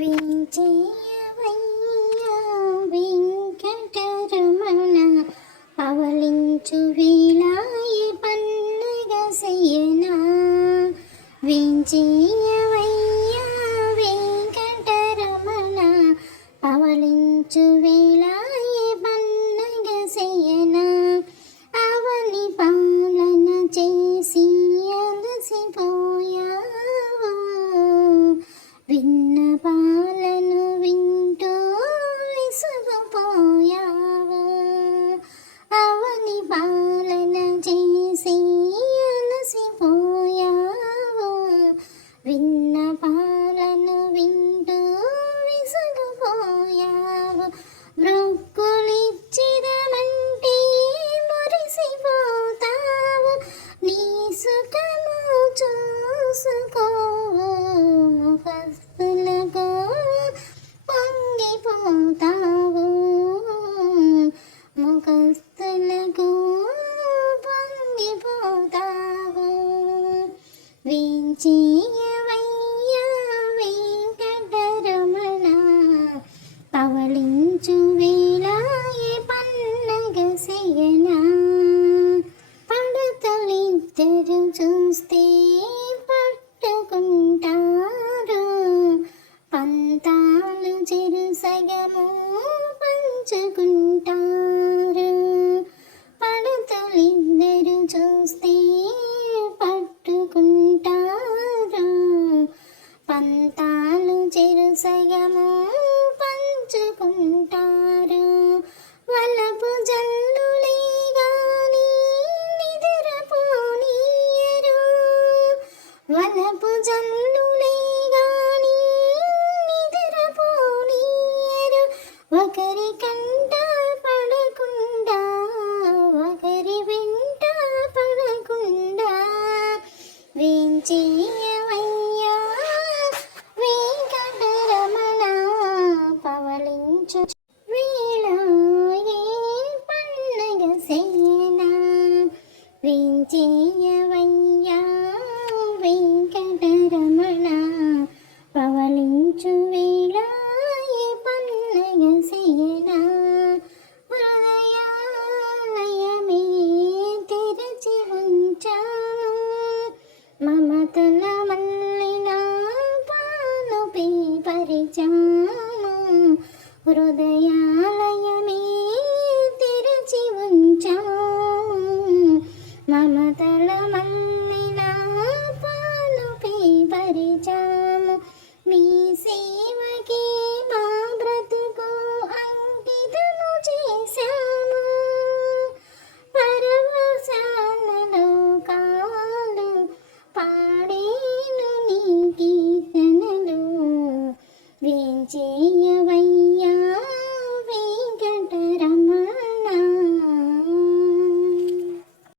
వించేయవయ్యా వెంకటరమణ పవళించు వేళాయే పన్నగ శయనా. వించేయవయ్యా వెంకటరమణ పవళించు వేళాయే పన్నగ శయనా. అవని పాలన చేసి అలసిపోయావా, విన్నపాలను వింటూ విసుగుపోయావా. అవని పాలన చేసి అలసిపోయావా, విన్నపాలను వింటూ విసుగుపోయావా. బ్రొక్కులిచ్చిదమంటే మురిసిపోతావు, నీ సుఖము చూసుకో ముఖస్తులకు పొంగిపోతావు, ముఖస్తులకు పొంగిపోతావు. వించేయవయ్యా వెంకటరమణ పవళించు వేళాయే పన్నగ శయనా. పడతలిద్దరు చూస్తే పట్టుకుంటారు, పంతాలు చెరుసగము పంచుకుంటారు. పడతలిద్దరు చూస్తే పట్టుకుంటారు, పంతాలు చెరుసగము పంచుకుంటారు. వలపు జల్లులే గాని నిదురపోనీయరు, వలపు జల్లులే గాని నిదురపోనీయరు. ఒకరి కంట పడకుండా ఒకరి వెంట పడకుండా. వించేయవయ్యా వెంకటరమణ పవళించు వేళాయే పన్నగ శయనా. వించేయవయ్యా వెంకటరమణ పవళించు వేళాయే పన్నగ శయనా. హృదయాలయమే తెరచి ఉంచాను, మమతల మల్లిన పానుపై పరిచాము. హృదయా